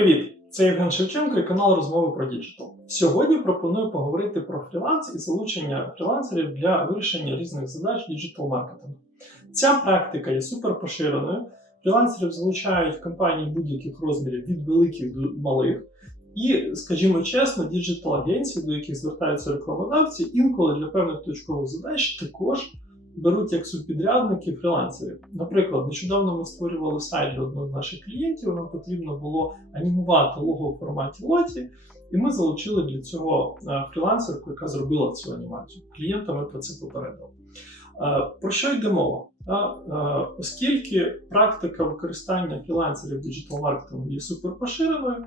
Привіт! Це Євген Шевченко і канал Розмови про діджитал. Сьогодні пропоную поговорити про фріланс і залучення фрілансерів для вирішення різних задач діджитал маркетингу. Ця практика є супер поширеною. Фрілансерів залучають компанії будь-яких розмірів від великих до малих. І, скажімо чесно, діджитал агенції, до яких звертаються рекламодавці, інколи для певних точкових задач також беруть як субпідрядники фрілансерів. Наприклад, нещодавно ми створювали сайт для одного з наших клієнтів. Нам потрібно було анімувати лого в форматі лоті, і ми залучили для цього е, фрілансерку, яка зробила цю анімацію. Клієнта ми про це попередили. Е, Про що йде мова? Е, Оскільки практика використання фрілансерів діджитал-маркетингу є суперпоширеною,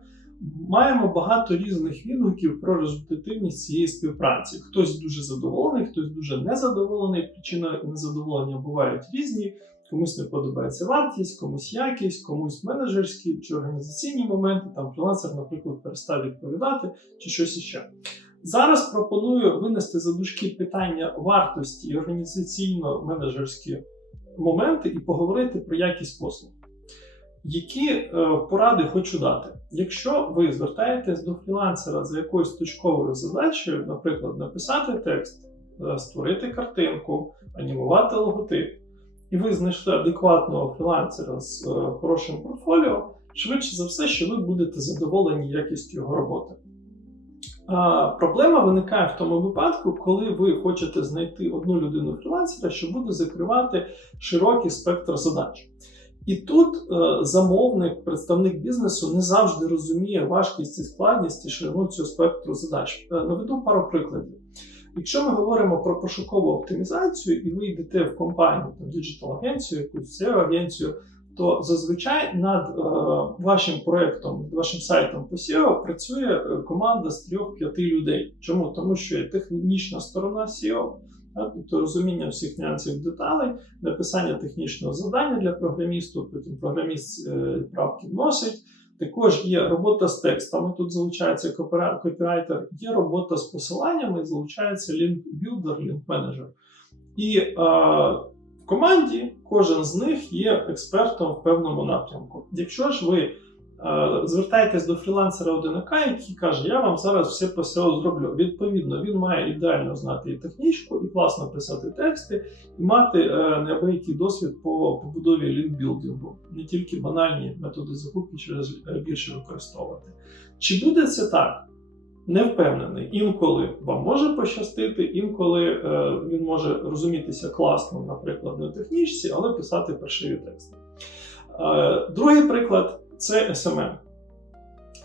маємо багато різних відгуків про результативність цієї співпраці. Хтось дуже задоволений, хтось дуже незадоволений. Причини незадоволення бувають різні. Комусь не подобається вартість, комусь якість, комусь менеджерські чи організаційні моменти. Там фрілансер, наприклад, перестав відповідати чи щось іще. Зараз пропоную винести за дужки питання вартості і організаційно-менеджерські моменти і поговорити про якість послуг. Які е, поради хочу дати? Якщо ви звертаєтесь до фрілансера за якоюсь точковою задачею, наприклад, написати текст, е, створити картинку, анімувати логотип, і ви знайшли адекватного фрілансера з е, хорошим портфоліо, швидше за все, що ви будете задоволені якістю його роботи. А, Проблема виникає в тому випадку, коли ви хочете знайти одну людину фрілансера, що буде закривати широкий спектр задач. І тут е, замовник, представник бізнесу не завжди розуміє важкість і складність і ширину цього спектру задач. Е, наведу пару прикладів. Якщо ми говоримо про пошукову оптимізацію, і ви йдете в компанію, там діджитал-агенцію, якусь SEO-агенцію, то зазвичай над е, вашим проєктом, над вашим сайтом по SEO працює е, команда з 3-5 людей. Чому? Тому що є технічна сторона SEO, тобто розуміння всіх нюансів деталей, написання технічного завдання для програмісту, потім програміст е, правки вносить. Також є робота з текстами, тут залучається копірайтер, є робота з посиланнями, залучається лінк-білдер, лінк-менеджер. І е, в команді кожен з них є експертом в певному напрямку. Якщо ж ви е, звертаєтесь до фрілансера одинака, який каже, я вам зараз все по SEO зроблю. Відповідно, він має ідеально знати і технічку, і класно писати тексти, і мати е, неабиякий досвід по побудові лінкбілдингу, не тільки банальні методи закупки через більше використовувати. Чи буде це так? Не впевнений. Інколи вам може пощастити, інколи е, він може розумітися класно, наприклад, на технічці, але писати паршиві тексти. Другий приклад це SMM.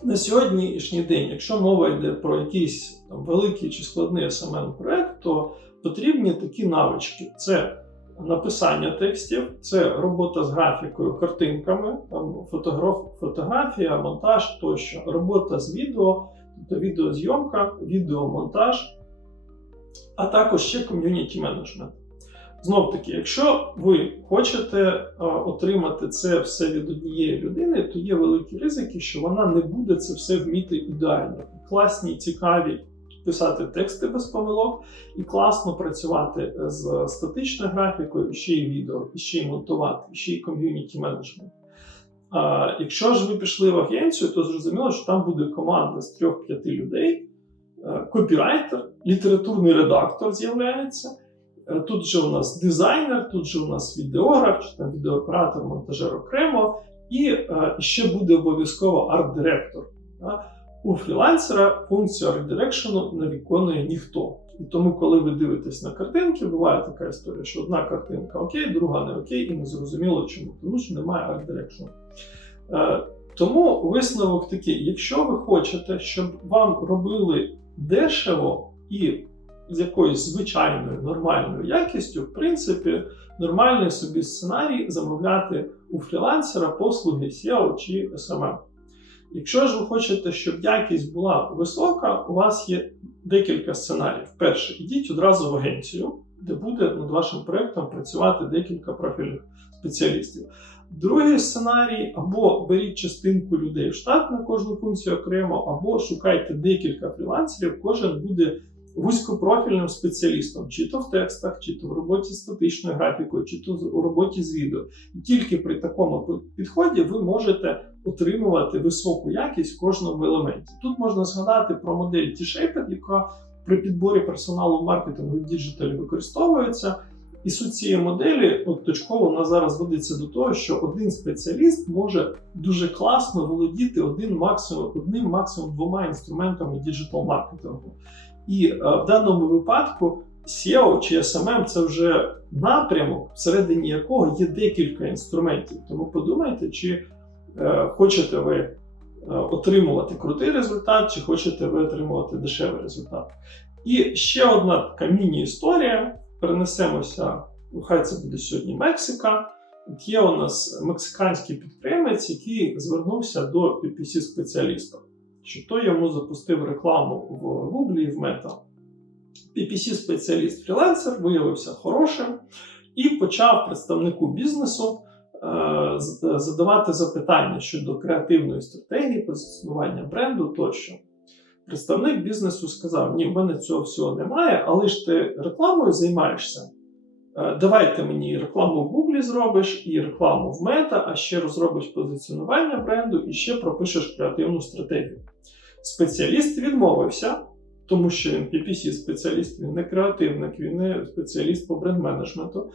На сьогоднішній день, якщо мова йде про якийсь там, великий чи складний SMM проект, то потрібні такі навички: це написання текстів, це робота з графікою, картинками, там, фотограф, фотографія, монтаж тощо, робота з відео, тобто відеозйомка, відеомонтаж, а також ще ком'юніті менеджмент. Знов таки, якщо ви хочете е, отримати це все від однієї людини, то є великі ризики, що вона не буде це все вміти ідеально. Класні, цікаві писати тексти без помилок, і класно працювати з статичною графікою, ще й відео, і ще й монтувати, і ще й ком'юніті менеджмент. А, якщо ж ви пішли в агенцію, то зрозуміло, що там буде команда з 3-5 людей, е, копірайтер, літературний редактор з'являється. Е, Тут же у нас дизайнер, тут же у нас відеограф, чи там відеооператор, монтажер окремо, і е, ще буде обов'язково арт-директор. У фрілансера функцію арт-дирекшену не виконує ніхто. І тому, коли ви дивитесь на картинки, буває така історія, що одна картинка окей, друга не окей, і не зрозуміло чому, тому що немає арт-дирекшену. Е, Тому висновок такий: якщо ви хочете, щоб вам робили дешево і з якоюсь звичайною нормальною якістю, в принципі, нормальний собі сценарій замовляти у фрілансера послуги SEO чи SMM. Якщо ж ви хочете, щоб якість була висока, у вас є декілька сценаріїв. Перше, йдіть одразу в агенцію, де буде над вашим проєктом працювати декілька профільних спеціалістів. Другий сценарій: або беріть частинку людей в штат на кожну функцію окремо, або шукайте декілька фрілансерів, кожен буде вузькопрофільним спеціалістом, чи то в текстах, чи то в роботі з статичною графікою, чи то у роботі з відео. І тільки при такому підході ви можете отримувати високу якість в кожному елементі. Тут можна згадати про модель T-Shaped, яка при підборі персоналу маркетингу і діджиталі використовується. І суть цієї моделі от точково вона зараз ведеться до того, що один спеціаліст може дуже класно володіти один максимум, одним максимум двома інструментами діджитал маркетингу. І е, в даному випадку SEO чи SMM це вже напрямок, всередині якого є декілька інструментів. Тому подумайте, чи е, хочете ви е, отримувати крутий результат, чи хочете ви отримувати дешевий результат. І ще одна така міні-історія. Перенесемося, хай це буде сьогодні Мексика. От є у нас мексиканський підприємець, який звернувся до PPC-спеціаліста, що той йому запустив рекламу в Google і в Meta. PPC-спеціаліст фрілансер виявився хорошим і почав представнику бізнесу е, задавати запитання щодо креативної стратегії, позиціонування бренду тощо. Представник бізнесу сказав: Ні, в мене цього всього немає, але ж ти рекламою займаєшся. Е, Давайте мені рекламу в Google зробиш і рекламу в Мета, а ще розробиш позиціонування бренду і ще пропишеш креативну стратегію. Спеціаліст відмовився, тому що він PPC-спеціаліст, він не креативник, він не спеціаліст по бренд-менеджменту.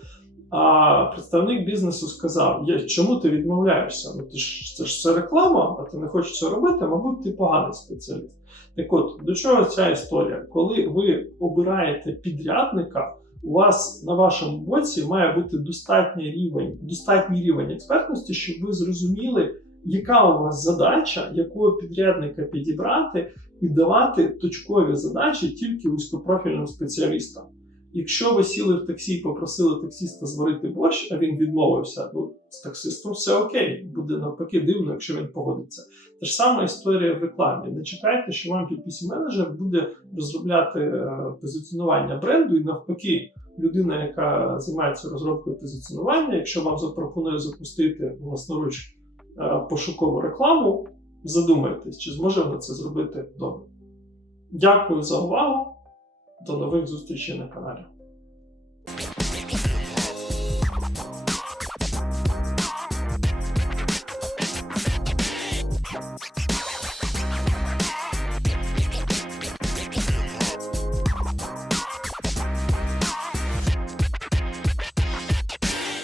А представник бізнесу сказав: «Я- чому ти відмовляєшся? Ну ти ж це ж все реклама, а ти не хочеш це робити, мабуть, ти поганий спеціаліст. Так от, до чого ця історія? Коли ви обираєте підрядника, у вас на вашому боці має бути достатній рівень, достатній рівень експертності, щоб ви зрозуміли, яка у вас задача, якого підрядника підібрати, і давати точкові задачі тільки вузькопрофільним спеціалістам. Якщо ви сіли в таксі і попросили таксіста зварити борщ, а він відмовився, ну з таксистом все окей, буде навпаки дивно, якщо він погодиться. Та ж сама історія в рекламі. Не чекайте, що вам PPC-менеджер буде розробляти е, позиціонування бренду, і навпаки, людина, яка займається розробкою позиціонування, якщо вам запропонує запустити власноруч е, пошукову рекламу, задумайтесь, чи зможе вона це зробити добре. Дякую за увагу. do nowych zustrzeć się na kanale.